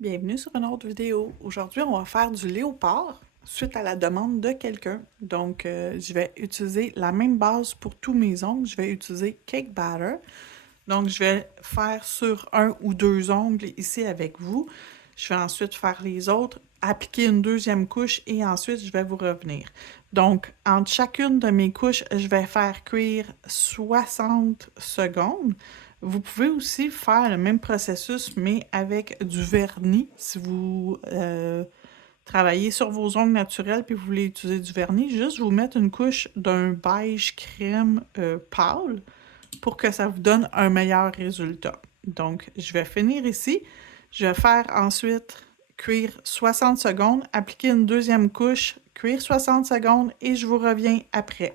Bienvenue sur une autre vidéo. Aujourd'hui, on va faire du léopard suite à la demande de quelqu'un. Donc, je vais utiliser la même base pour tous mes ongles. Je vais utiliser Cake Batter. Donc, je vais faire sur un ou deux ongles ici avec vous. Je vais ensuite faire les autres, appliquer une deuxième couche et ensuite, je vais vous revenir. Donc, entre chacune de mes couches, je vais faire cuire 60 secondes. Vous pouvez aussi faire le même processus, mais avec du vernis. Si vous travaillez sur vos ongles naturels puis vous voulez utiliser du vernis, juste vous mettre une couche d'un beige crème pâle pour que ça vous donne un meilleur résultat. Donc, je vais finir ici. Je vais faire ensuite cuire 60 secondes, appliquer une deuxième couche, cuire 60 secondes et je vous reviens après.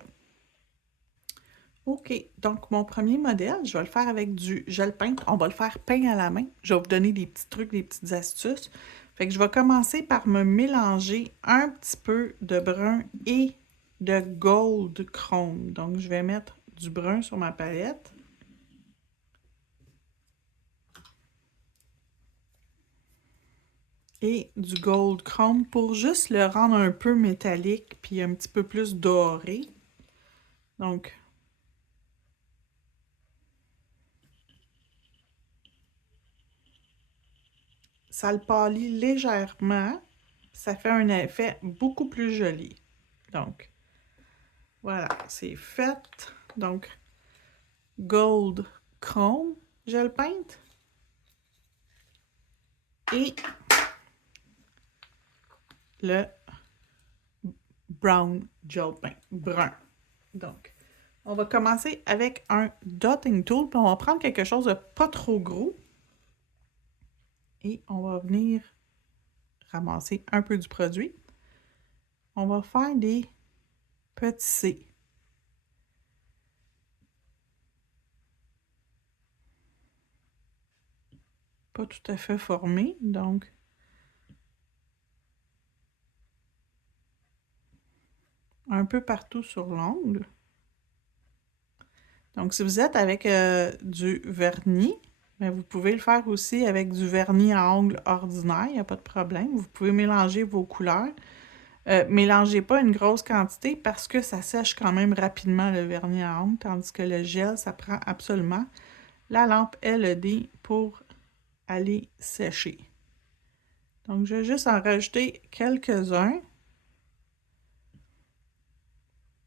OK, donc mon premier modèle, je vais le faire avec du gel peintre. On va le faire peint à la main. Je vais vous donner des petits trucs, des petites astuces. Fait que je vais commencer par me mélanger un petit peu de brun et de gold chrome. Donc, je vais mettre du brun sur ma palette. Et du gold chrome pour juste le rendre un peu métallique puis un petit peu plus doré. Donc, ça le pâlit légèrement. Ça fait un effet beaucoup plus joli. Donc, voilà, c'est fait. Donc, gold chrome, gel peinte. Et le brown gel paint, brun. Donc, on va commencer avec un dotting tool, puis on va prendre quelque chose de pas trop gros. Et on va venir ramasser un peu du produit. On va faire des petits C. Pas tout à fait formés, donc un peu partout sur l'ongle. Donc, si vous êtes avec du vernis, bien, vous pouvez le faire aussi avec du vernis à ongles ordinaire, il n'y a pas de problème. Vous pouvez mélanger vos couleurs. Mélangez pas une grosse quantité parce que ça sèche quand même rapidement le vernis à ongles, tandis que le gel, ça prend absolument la lampe LED pour aller sécher. Donc, je vais juste en rajouter quelques-uns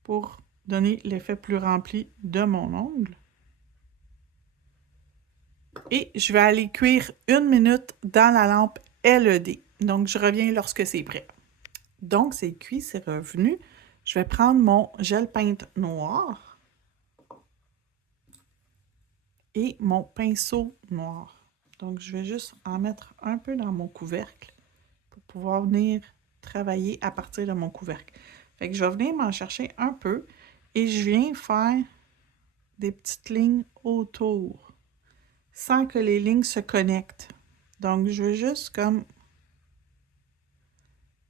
pour donner l'effet plus rempli de mon ongle. Et je vais aller cuire 1 minute dans la lampe LED. Donc, je reviens lorsque c'est prêt. Donc, c'est cuit, c'est revenu. Je vais prendre mon gel peinte noir et mon pinceau noir. Donc, je vais juste en mettre un peu dans mon couvercle pour pouvoir venir travailler à partir de mon couvercle. Fait que je vais venir m'en chercher un peu et je viens faire des petites lignes autour sans que les lignes se connectent. Donc, je veux juste comme...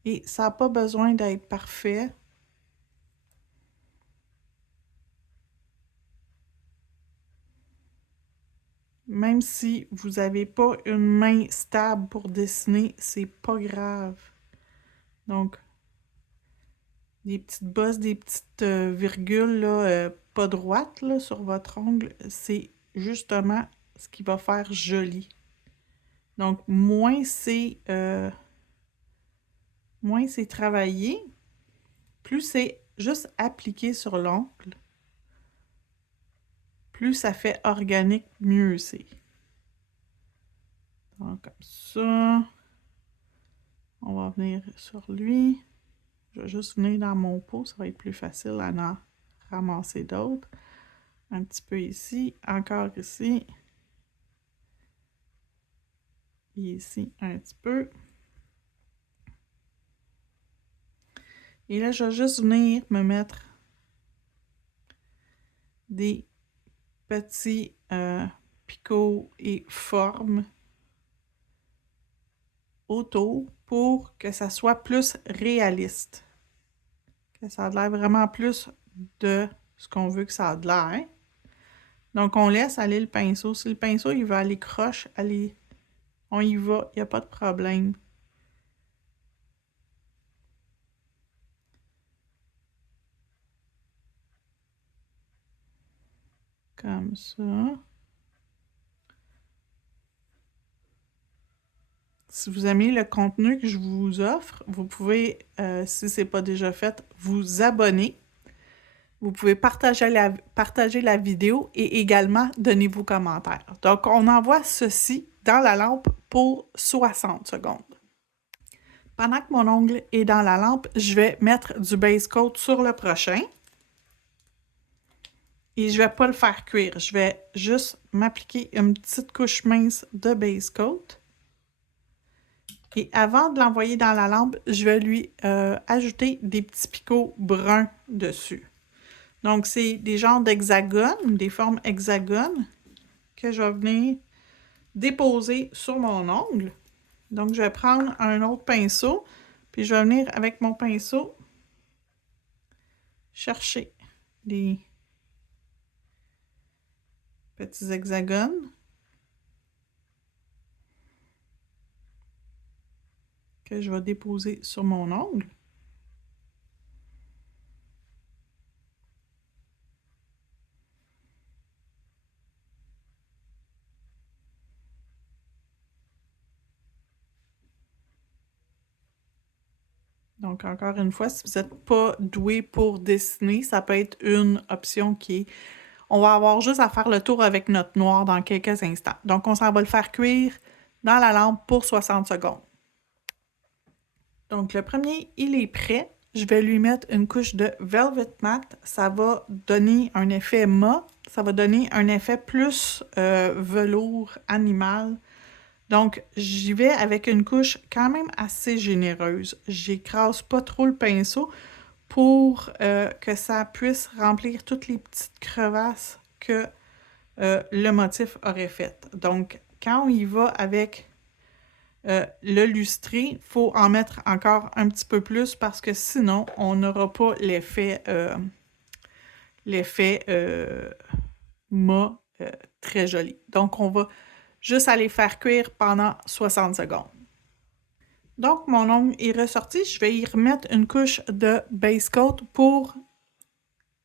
Et ça n'a pas besoin d'être parfait. Même si vous n'avez pas une main stable pour dessiner, c'est pas grave. Donc, des petites bosses, des petites virgules là, pas droites là, sur votre ongle, c'est justement ce qui va faire joli. Donc, moins c'est travaillé, plus c'est juste appliqué sur l'ongle, plus ça fait organique, mieux c'est. Donc, comme ça, on va venir sur lui. Je vais juste venir dans mon pot, ça va être plus facile à en ramasser d'autres. Un petit peu ici, encore ici. Et ici, un petit peu. Et là, je vais juste venir me mettre des petits picots et formes autour pour que ça soit plus réaliste. Que ça a l'air vraiment plus de ce qu'on veut que ça a l'air. Donc, on laisse aller le pinceau. Si le pinceau, il va aller croche, aller On y va, il n'y a pas de problème. Comme ça. Si vous aimez le contenu que je vous offre, vous pouvez, si ce n'est pas déjà fait, vous abonner. Vous pouvez partager la vidéo et également donner vos commentaires. Donc, on envoie ceci dans la lampe pour 60 secondes. Pendant que mon ongle est dans la lampe, je vais mettre du base coat sur le prochain. Et je ne vais pas le faire cuire. Je vais juste m'appliquer une petite couche mince de base coat. Et avant de l'envoyer dans la lampe, je vais lui ajouter des petits picots bruns dessus. Donc, c'est des genres d'hexagones, des formes hexagones que je vais venir déposer sur mon ongle. Donc, je vais prendre un autre pinceau, puis je vais venir avec mon pinceau chercher des petits hexagones que je vais déposer sur mon ongle. Donc, encore une fois, si vous n'êtes pas doué pour dessiner, ça peut être une option qui est... On va avoir juste à faire le tour avec notre noir dans quelques instants. Donc, on s'en va le faire cuire dans la lampe pour 60 secondes. Donc, le premier, il est prêt. Je vais lui mettre une couche de Velvet Matte. Ça va donner un effet mat. Ça va donner un effet plus velours animal. Donc, j'y vais avec une couche quand même assez généreuse. J'écrase pas trop le pinceau pour que ça puisse remplir toutes les petites crevasses que le motif aurait faites. Donc, quand on y va avec le lustré, il faut en mettre encore un petit peu plus parce que sinon, on n'aura pas l'effet mat très joli. Donc, on va juste aller faire cuire pendant 60 secondes. Donc, mon ongle est ressorti. Je vais y remettre une couche de base coat pour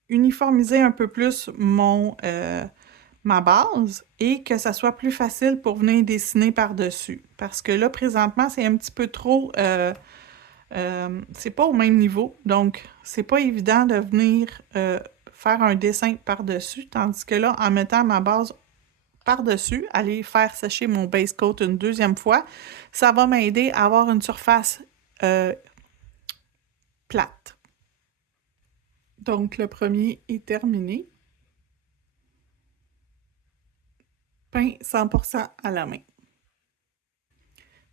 uniformiser un peu plus ma base et que ça soit plus facile pour venir dessiner par-dessus. Parce que là, présentement, c'est un petit peu trop... c'est pas au même niveau. Donc, c'est pas évident de venir faire un dessin par-dessus. Tandis que là, en mettant ma base par-dessus, aller faire sécher mon base coat une deuxième fois, ça va m'aider à avoir une surface plate. Donc, le premier est terminé. Peint 100% à la main.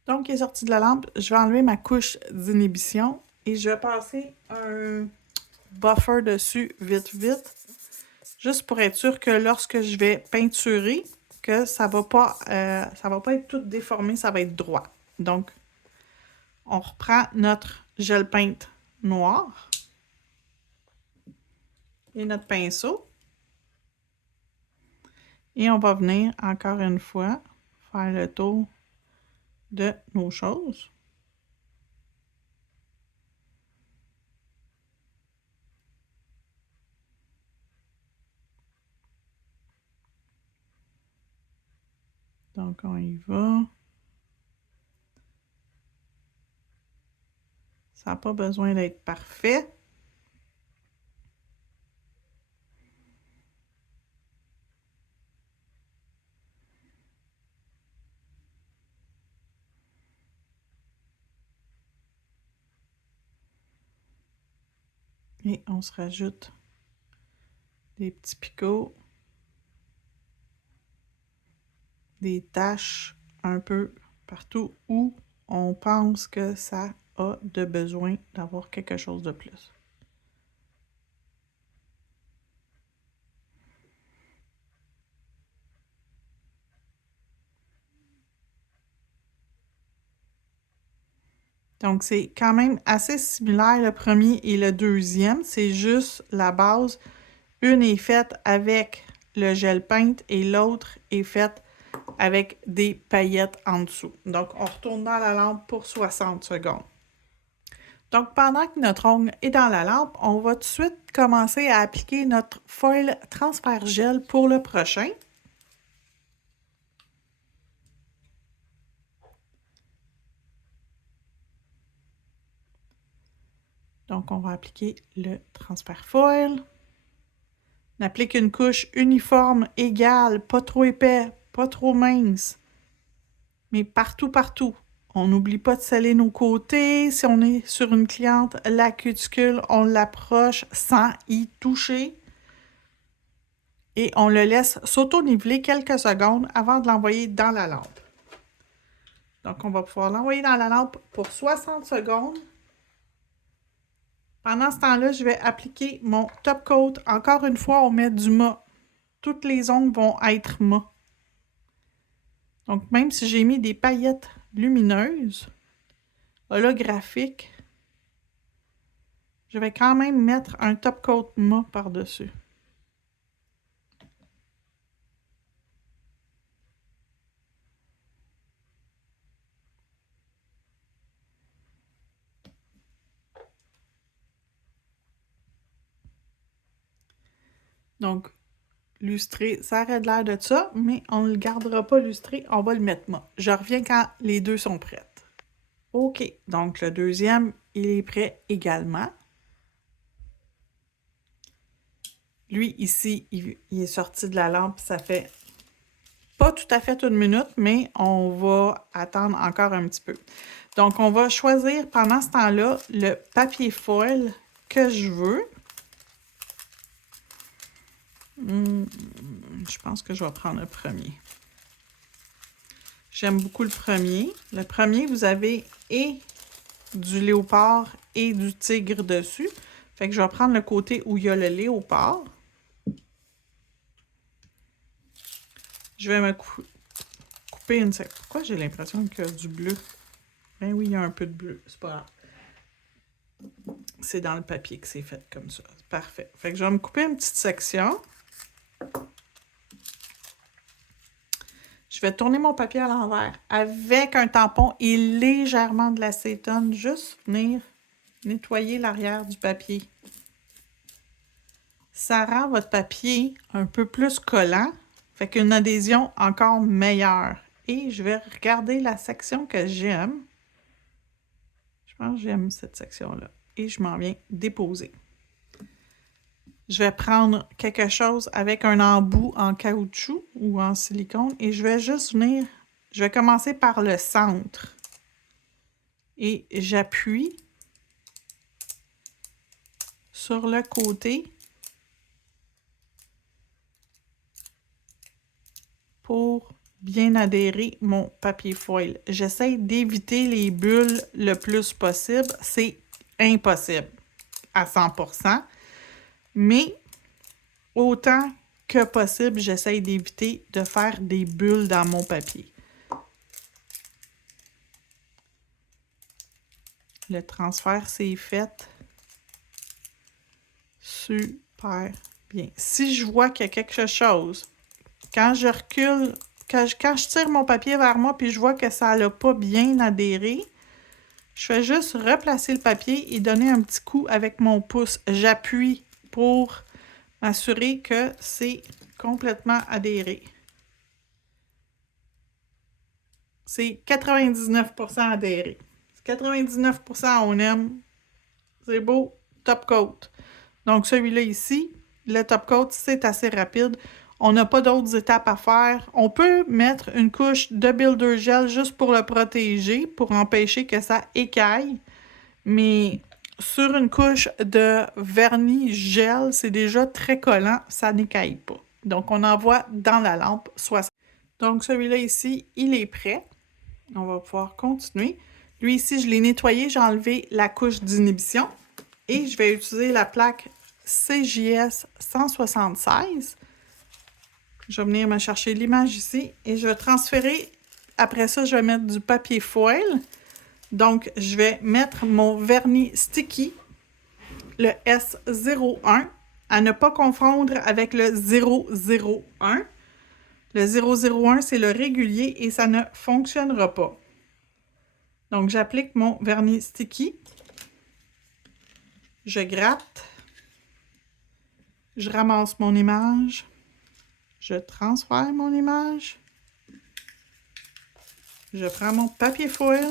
Donc, il est sorti de la lampe. Je vais enlever ma couche d'inhibition et je vais passer un buffer dessus vite, juste pour être sûr que lorsque je vais peinturer, que ça va pas être tout déformé, ça va être droit. Donc, on reprend notre gel peinte noir et notre pinceau. Et on va venir encore une fois faire le tour de nos choses. Donc, on y va. Ça n'a pas besoin d'être parfait. Et on se rajoute des petits picots, des taches un peu partout où on pense que ça a de besoin d'avoir quelque chose de plus. Donc, c'est quand même assez similaire le premier et le deuxième. C'est juste la base. Une est faite avec le gel peinte et l'autre est faite avec des paillettes en dessous. Donc, on retourne dans la lampe pour 60 secondes. Donc, pendant que notre ongle est dans la lampe, on va tout de suite commencer à appliquer notre foil transfert gel pour le prochain. Donc, on va appliquer le transfert foil. On applique une couche uniforme, égale, pas trop épais, pas trop mince, mais partout, partout. On n'oublie pas de sceller nos côtés. Si on est sur une cliente, la cuticule, on l'approche sans y toucher. Et on le laisse s'auto-niveler quelques secondes avant de l'envoyer dans la lampe. Donc, on va pouvoir l'envoyer dans la lampe pour 60 secondes. Pendant ce temps-là, je vais appliquer mon top coat. Encore une fois, on met du mat. Toutes les ongles vont être mat. Donc, même si j'ai mis des paillettes lumineuses, holographiques, je vais quand même mettre un top coat mat par-dessus. Donc, lustré, ça aurait l'air de ça, mais on ne le gardera pas lustré, on va le mettre mat. Je reviens quand les deux sont prêtes. OK, donc le deuxième, il est prêt également. Lui, ici, il est sorti de la lampe, ça fait pas tout à fait une minute, mais on va attendre encore un petit peu. Donc, on va choisir pendant ce temps-là le papier foil que je veux. Je pense que je vais prendre le premier. J'aime beaucoup le premier. Le premier, vous avez et du léopard et du tigre dessus. Fait que je vais prendre le côté où il y a le léopard. Je vais me couper une section. Pourquoi j'ai l'impression qu'il y a du bleu? Ben oui, il y a un peu de bleu. C'est pas grave. C'est dans le papier que c'est fait comme ça. Parfait. Fait que je vais me couper une petite section. Je vais tourner mon papier à l'envers avec un tampon et légèrement de l'acétone. Juste venir nettoyer l'arrière du papier. Ça rend votre papier un peu plus collant. Fait qu'une adhésion encore meilleure. Et je vais regarder la section que j'aime. Je pense que j'aime cette section-là. Et je m'en viens déposer. Je vais prendre quelque chose avec un embout en caoutchouc ou en silicone et je vais juste venir, je vais commencer par le centre. Et j'appuie sur le côté pour bien adhérer mon papier foil. J'essaie d'éviter les bulles le plus possible. C'est impossible à 100%. Mais autant que possible, j'essaie d'éviter de faire des bulles dans mon papier. Le transfert, c'est fait super bien. Si je vois qu'il y a quelque chose, quand je recule, quand je tire mon papier vers moi puis je vois que ça n'a pas bien adhéré, je fais juste replacer le papier et donner un petit coup avec mon pouce. J'appuie pour m'assurer que c'est complètement adhéré. C'est 99% adhéré. 99% on aime. C'est beau. Top coat. Donc celui-là ici, le top coat, c'est assez rapide. On n'a pas d'autres étapes à faire. On peut mettre une couche de builder gel juste pour le protéger, pour empêcher que ça écaille. Mais sur une couche de vernis gel, c'est déjà très collant, ça n'écaille pas. Donc, on envoie dans la lampe 60. Donc, celui-là ici, il est prêt. On va pouvoir continuer. Lui ici, je l'ai nettoyé, j'ai enlevé la couche d'inhibition. Et je vais utiliser la plaque CJS 176. Je vais venir me chercher l'image ici et je vais transférer. Après ça, je vais mettre du papier foil. Donc, je vais mettre mon vernis sticky, le S01, à ne pas confondre avec le 001. Le 001, c'est le régulier et ça ne fonctionnera pas. Donc, j'applique mon vernis sticky. Je gratte. Je ramasse mon image. Je transfère mon image. Je prends mon papier foil.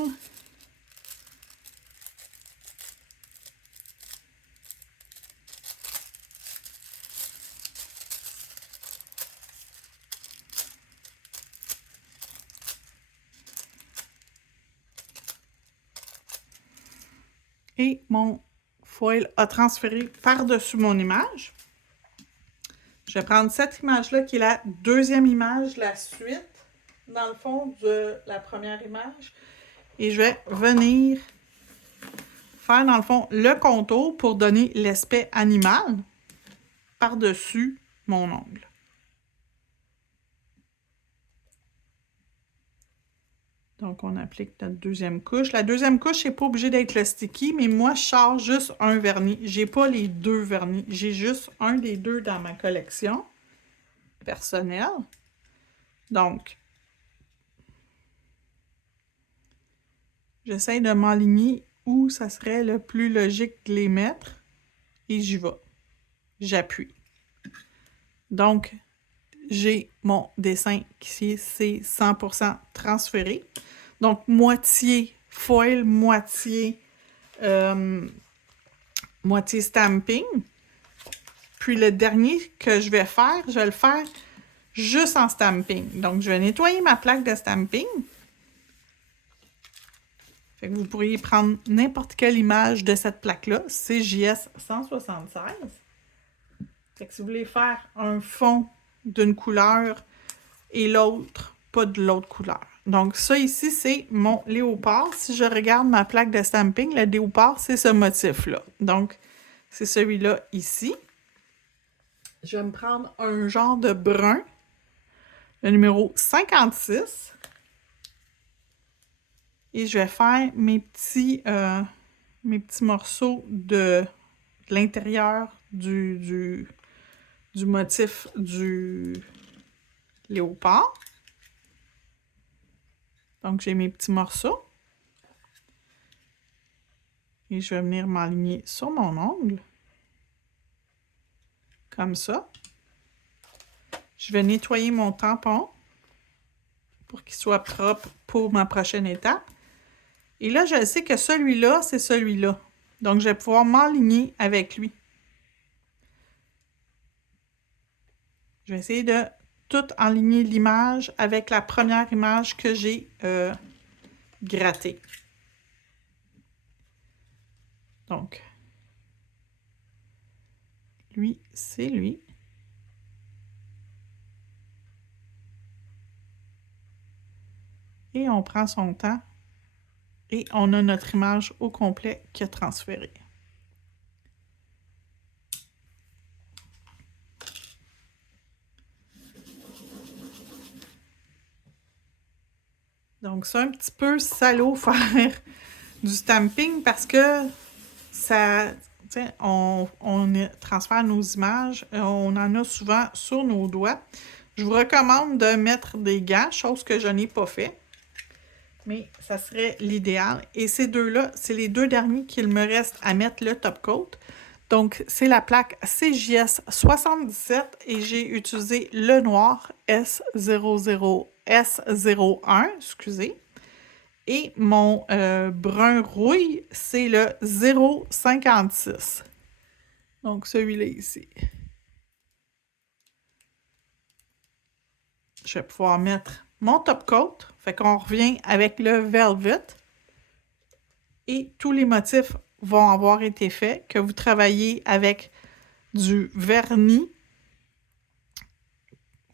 Et mon foil a transféré par-dessus mon image. Je vais prendre cette image-là qui est la deuxième image, la suite, dans le fond de la première image. Et je vais venir faire, dans le fond, le contour pour donner l'aspect animal par-dessus mon ongle. Donc, on applique notre deuxième couche. La deuxième couche, n'est pas obligé d'être le sticky, mais moi, je charge juste un vernis. J'ai pas les deux vernis. J'ai juste un des deux dans ma collection personnelle. Donc, j'essaie de m'aligner où ça serait le plus logique de les mettre. Et j'y vais. J'appuie. Donc, j'ai mon dessin qui c'est 100% transféré. Donc, moitié foil, moitié stamping. Puis le dernier que je vais le faire juste en stamping. Donc, je vais nettoyer ma plaque de stamping. Fait que vous pourriez prendre n'importe quelle image de cette plaque-là. C'est JS 176. Fait que si vous voulez faire un fond d'une couleur et l'autre, pas de l'autre couleur. Donc, ça ici, c'est mon léopard. Si je regarde ma plaque de stamping, le léopard, c'est ce motif-là. Donc, c'est celui-là ici. Je vais me prendre un genre de brun, le numéro 56. Et je vais faire mes petits morceaux de l'intérieur du motif du léopard. Donc, j'ai mes petits morceaux. Et je vais venir m'aligner sur mon ongle. Comme ça. Je vais nettoyer mon tampon pour qu'il soit propre pour ma prochaine étape. Et là, je sais que celui-là, c'est celui-là. Donc, je vais pouvoir m'aligner avec lui. Je vais essayer de tout aligner l'image avec la première image que j'ai grattée. Donc, lui, c'est lui. Et on prend son temps et on a notre image au complet qui a transféré. Donc, c'est un petit peu salaud faire du stamping parce que ça, on transfère nos images, on en a souvent sur nos doigts. Je vous recommande de mettre des gants, chose que je n'ai pas fait. Mais ça serait l'idéal. Et ces deux-là, c'est les deux derniers qu'il me reste à mettre le top coat. Donc, c'est la plaque CJS 77 et j'ai utilisé le noir S01, excusez. Et mon brun rouille, c'est le 056. Donc, celui-là ici. Je vais pouvoir mettre mon top coat. Fait qu'on revient avec le velvet. Et tous les motifs vont avoir été faits. Que vous travaillez avec du vernis.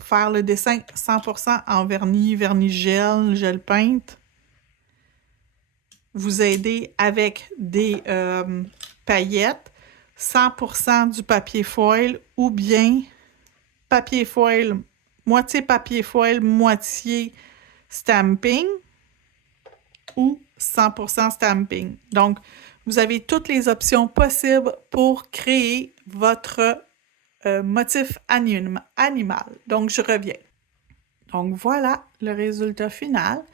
Faire le dessin 100% en vernis, vernis gel peinte. Vous aider avec des paillettes. 100% du papier foil ou bien papier foil, moitié stamping ou 100% stamping. Donc, vous avez toutes les options possibles pour créer votre motif animal. Donc, je reviens. Donc voilà le résultat final.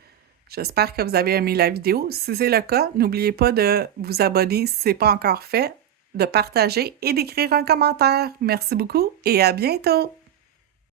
J'espère que vous avez aimé la vidéo. Si c'est le cas, n'oubliez pas de vous abonner si ce n'est pas encore fait, de partager et d'écrire un commentaire. Merci beaucoup et à bientôt!